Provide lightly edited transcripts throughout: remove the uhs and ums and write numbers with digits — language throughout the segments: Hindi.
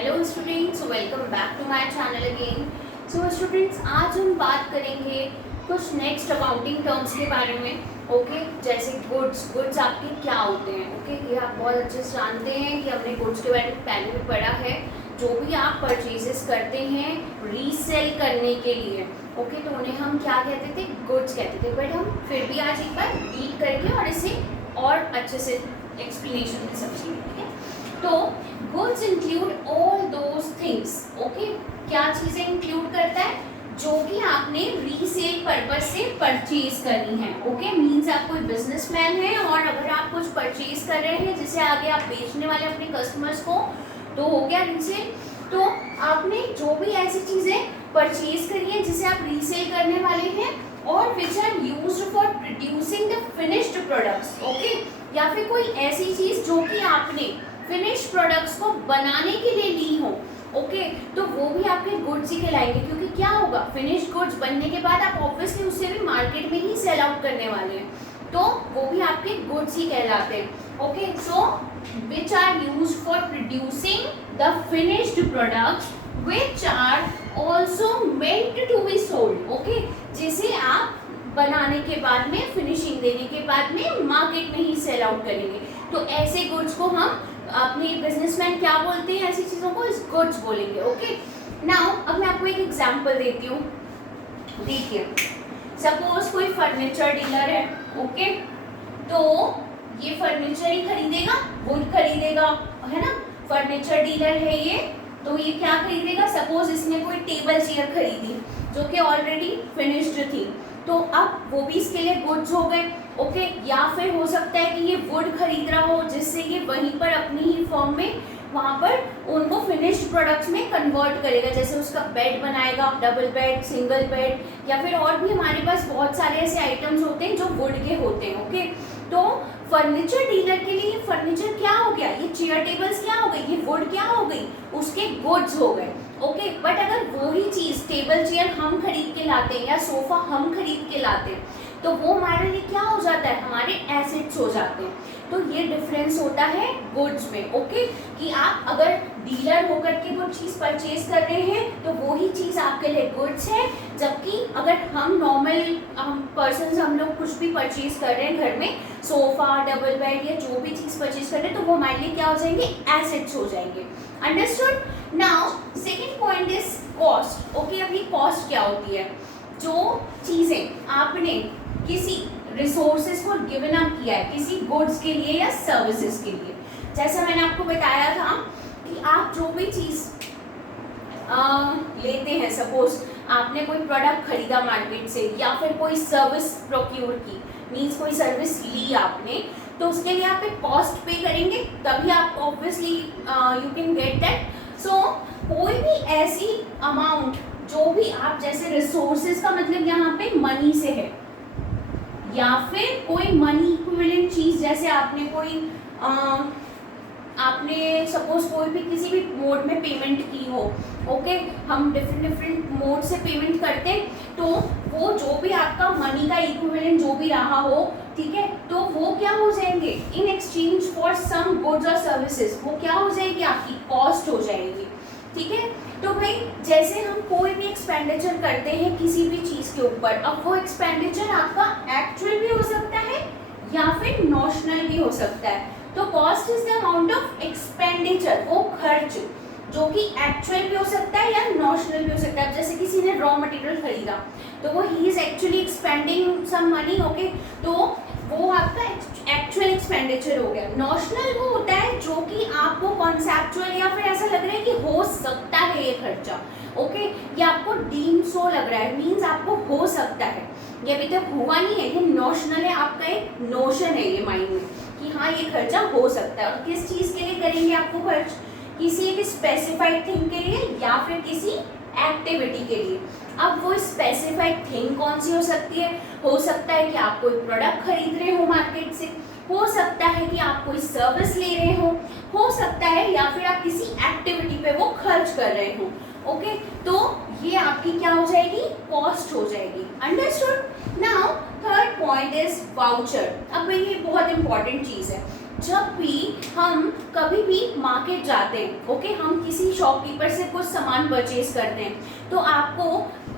Hello students, welcome back to my channel again. So students, आज हम बात करेंगे कुछ नेक्स्ट अकाउंटिंग टर्म्स के बारे में। ओके जैसे गुड्स आपके क्या होते हैं। ओके ये आप बहुत अच्छे से जानते हैं कि हमने गुड्स के बारे में पहले भी पढ़ा है। जो भी आप परचेजेस करते हैं रीसेल करने के लिए, ओके तो उन्हें हम क्या कहते थे, गुड्स कहते थे। बट हम फिर भी आज एक बार रीड करके और इसे और अच्छे से एक्सप्लेनेशन में समझेंगे। ठीक है, तो goods include all those things. Okay क्या चीज़ें इंक्लूड करता है, जो कि आपने रीसेल पर्पस से परचेज करनी है। ओके मीन्स आप कोई बिजनेसमैन है और अगर आप कुछ परचेज कर रहे हैं जिसे आगे आप बेचने वाले अपने कस्टमर्स को, तो हो गया रीसेल। तो आपने जो भी ऐसी चीज़ें परचेज करी है जिसे आप रीसेल करने वाले हैं और which are used for producing the finished products. Okay या फिर कोई ऐसी चीज़ जो कि आपने फिनिश प्रोडक्ट्स को बनाने के लिए ली हो, ओके तो वो भी आपके गुड्स ही कहलाएंगे। क्योंकि क्या होगा, फिनिश गुड्स बनने के बाद आप ऑब्वियसली उससे भी मार्केट में ही सेल आउट करने वाले हैं, तो वो भी आपके गुड्स ही कहलाते हैं। Okay so which are used for producing the finished products which are also meant to be sold. Okay जिसे आप बनाने के बाद में, फिनिशिंग देने के बाद में मार्केट में ही सेल आउट करेंगे। तो ऐसे गुड्स को हम अपने बिजनेसमैन क्या बोलते हैं, ऐसी चीज़ों को इस गुड्स बोलेंगे। ओके नाउ अब मैं आपको एक एग्जांपल देती हूँ। देखिए सपोज कोई फर्नीचर डीलर है, ओके तो ये फर्नीचर ही खरीदेगा, वुड खरीदेगा, है ना। फर्नीचर डीलर है ये, तो ये क्या खरीदेगा, सपोज इसने कोई टेबल चेयर खरीदी जो कि ऑलरेडी फिनिश्ड थी, तो अब वो भी इसके लिए गुड्स हो गए। ओके या फिर हो सकता है कि ये वुड खरीद रहा हो जिससे ये वहीं पर अपनी ही फॉर्म में वहाँ पर उनको फिनिश्ड प्रोडक्ट्स में कन्वर्ट करेगा। जैसे उसका बेड बनाएगा, डबल बेड, सिंगल बेड, या फिर और भी हमारे पास बहुत सारे ऐसे आइटम्स होते हैं जो वुड के होते हैं। ओके तो फर्नीचर डीलर के लिए फर्नीचर क्या हो गया, ये चेयर टेबल्स क्या हो गई, ये वुड क्या हो गई, उसके गुड्स हो गए। ओके बट अगर वही चीज़ टेबल चेयर हम खरीद के लाते हैं या सोफ़ा हम खरीद के लाते हैं, तो वो हमारे लिए क्या हो जाता है, हमारे एसेट्स हो जाते हैं। तो ये डिफरेंस होता है गुड्स में। ओके कि आप अगर डीलर होकर के वो चीज़ परचेज कर रहे हैं तो वही चीज़ आपके लिए गुड्स है, जबकि अगर हम नॉर्मल पर्सन हम लोग कुछ भी परचेज कर रहे हैं घर में, सोफ़ा, डबल बेड या जो भी चीज़ परचेज कर रहे हैं, तो वो हमारे लिए क्या हो जाएंगे, एसेट्स हो जाएंगे। Understood. Now second point is cost. Okay अब ये कॉस्ट क्या होती है, जो चीज़ें आपने किसी रिसोर्सेज को गिवन अप किया है किसी गुड्स के लिए या सर्विसेज के लिए। जैसा मैंने आपको बताया था कि आप जो भी चीज़ लेते हैं, सपोज आपने कोई प्रोडक्ट खरीदा मार्केट से या फिर कोई सर्विस प्रोक्योर की, मीन्स कोई सर्विस ली आपने, तो उसके लिए आप एक कॉस्ट पे करेंगे, तभी आप obviously you can get that. So कोई भी ऐसी अमाउंट जो भी आप, जैसे रिसोर्सेज का मतलब यहाँ पे मनी से है, या फिर कोई मनी इक्विवेलेंट चीज़, जैसे आपने कोई आपने सपोज कोई भी किसी भी मोड में पेमेंट की हो। ओके हम डिफरेंट मोड से पेमेंट करते हैं, तो वो जो भी आपका मनी का इक्विवेलेंट जो भी रहा हो, ठीक है, तो वो क्या हो जाएंगे, in exchange for some goods और सर्विसेज, वो क्या हो जाएगी, आपकी कॉस्ट हो जाएगी। ठीक है, तो भाई जैसे हम कोई भी एक्सपेंडिचर करते हैं किसी भी चीज़ के ऊपर, अब वो एक्सपेंडिचर आपका एक्चुअल भी हो सकता है या फिर नॉशनल भी हो सकता है। तो cost is the amount of expenditure, वो खर्च जो कि एक्चुअल भी हो सकता है या नॉशनल भी हो सकता है। जैसे किसी ने रॉ मटेरियल खरीदा तो वो ही is actually expending some money. Okay तो वो आपका एक्चुअल एक्सपेंडिचर हो गया। नॉशनल वो होता है जो कि आपको कॉन्सेप्चुअल या फिर ऐसा लग रहा है कि हो सकता है ये खर्चा, ओके ये आपको डीम सो लग रहा है, मीन्स आपको हो सकता है, ये अभी तक हुआ नहीं है, ये नॉशनल है, आपका एक नोशन है ये माइंड में कि हाँ ये खर्चा हो सकता है। और किस चीज़ के लिए करेंगे आपको खर्च, किसी एक स्पेसिफाइड थिंग के लिए या फिर किसी एक्टिविटी के लिए। अब वो स्पेसिफाइड थिंग कौन सी हो सकती है, हो सकता है कि आप कोई प्रोडक्ट खरीद रहे हो मार्केट से, हो सकता है कि आप कोई सर्विस ले रहे हो सकता है या फिर आप किसी एक्टिविटी पे वो खर्च कर रहे हो। ओके तो ये आपकी क्या हो जाएगी, कॉस्ट हो जाएगी। Understood. Now third point is voucher. अब ये बहुत इंपॉर्टेंट चीज़ है। जब भी हम कभी भी मार्केट जाते हैं, ओके, हम किसी शॉपकीपर से कुछ सामान परचेज करते हैं, तो आपको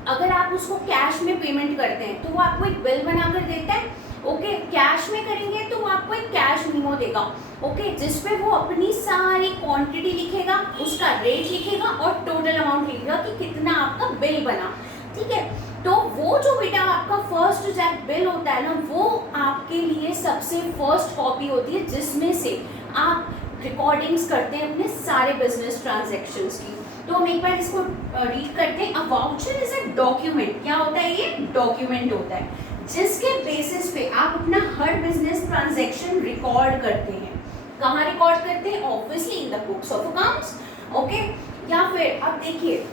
अगर आप उसको कैश में पेमेंट करते हैं तो वो आपको एक बिल बनाकर देता है, ओके। कैश में करेंगे तो वो आपको एक कैश मीमो देगा, ओके, जिसपे वो अपनी सारी क्वांटिटी लिखेगा, उसका रेट लिखेगा और टोटल अमाउंट लिखेगा कि कितना आपका बिल बना, ठीक है। तो वो जो बेटा आपका फर्स्ट जब बिल होता है ना, वो आपके लिए सबसे फर्स्ट कॉपी होती है जिसमें से आप रिकॉर्डिंग्स करते हैं अपने सारे बिजनेस ट्रांजैक्शंस की। तो हम एक बार इसको रीड करते हैं। अ वाउचर इज अ डॉक्यूमेंट। क्या होता है ये? डॉक्यूमेंट होता है जिसके बेसिस पे आप अपना हर बिजनेस ट्रांजैक्शन रिकॉर्ड करते हैं। कहाँ रिकॉर्ड करते हैं? Obviously in the books of accounts, okay. या फिर अब देखिए,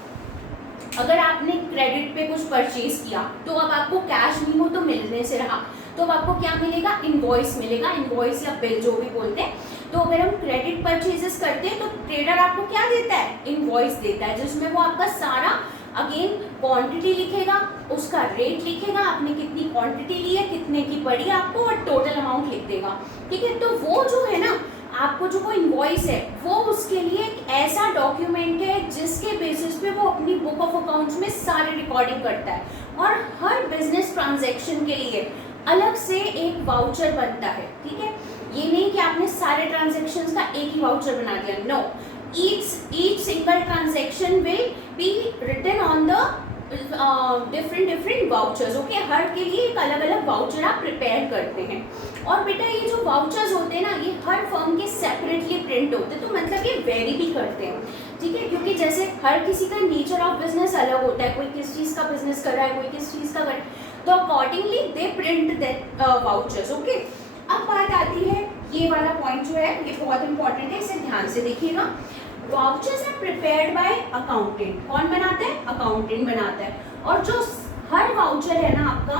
अगर आपने क्रेडिट पे कुछ परचेज किया तो अब आपको कैश मीमो तो मिलने से रहा, तो अब आपको क्या मिलेगा? इनवॉइस मिलेगा, इनवॉइस या बिल जो भी बोलते हैं। तो अगर हम क्रेडिट परचेजेस करते हैं तो ट्रेडर आपको क्या देता है? इनवॉइस देता है, जिसमें वो आपका सारा अगेन क्वांटिटी लिखेगा, उसका रेट लिखेगा, आपने कितनी क्वांटिटी ली है, कितने की पड़ी आपको, और टोटल अमाउंट लिख देगा, ठीक है। तो वो जो है ना, आपको जो कोई इनवॉइस है वो उसके लिए एक ऐसा डॉक्यूमेंट है जिसके बेसिस पे वो अपनी बुक ऑफ अकाउंट्स में सारी रिकॉर्डिंग करता है। और हर बिजनेस ट्रांजैक्शन के लिए अलग से एक वाउचर बनता है, ठीक है। ये नहीं कि आपने सारे ट्रांजैक्शंस का एक ही वाउचर बना दिया, no. each single transaction will be written on the different vouchers, okay. हर के लिए एक अलग अलग वाउचर आप प्रिपेयर करते हैं। और बेटा ये जो वाउचर्स होते हैं ना, ये हर फर्म के सेपरेटली प्रिंट होते हैं, तो मतलब ये वेरी भी करते हैं, ठीक है। क्योंकि जैसे हर किसी का नेचर ऑफ बिजनेस अलग होता है, कोई किस चीज़ का बिजनेस कर रहा है, कोई किस चीज़ का कर, तो accordingly they print that vouchers, okay. अब बात आती है, ये वाला पॉइंट जो है ये बहुत इंपॉर्टेंट है, इसे ध्यान से देखिएगा। Vouchers are prepared by accountant. कौन बनाता है? अकाउंटेंट बनाता है। और जो हर वाउचर है ना आपका,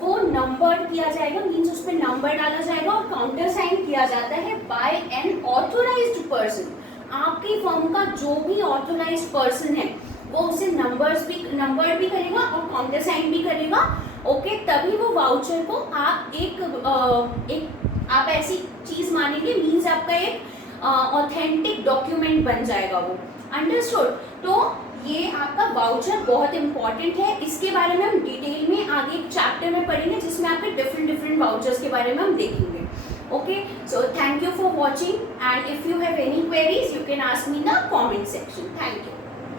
वो नंबर किया जाएगा, मीन्स उस पर नंबर डाला जाएगा और काउंटर साइन किया जाता है बाय एन ऑथोराइज्ड पर्सन। आपकी फर्म का जो भी ऑथोराइज्ड पर्सन है वो उसे नंबर भी करेगा और काउंटर साइन भी करेगा, ओके। तभी वो वाउचर को आप आप ऐसी चीज मानेंगे, मीन्स आपका एक ऑथेंटिक डॉक्यूमेंट बन जाएगा वो, अंडरस्टूड। तो ये आपका वाउचर बहुत इंपॉर्टेंट है, इसके बारे में हम डिटेल में आगे एक चैप्टर में पढ़ेंगे जिसमें आपके डिफरेंट वाउचर्स के बारे में हम देखेंगे, okay. So thank you for watching, and if you have any queries you can ask me in the comment section. Thank you.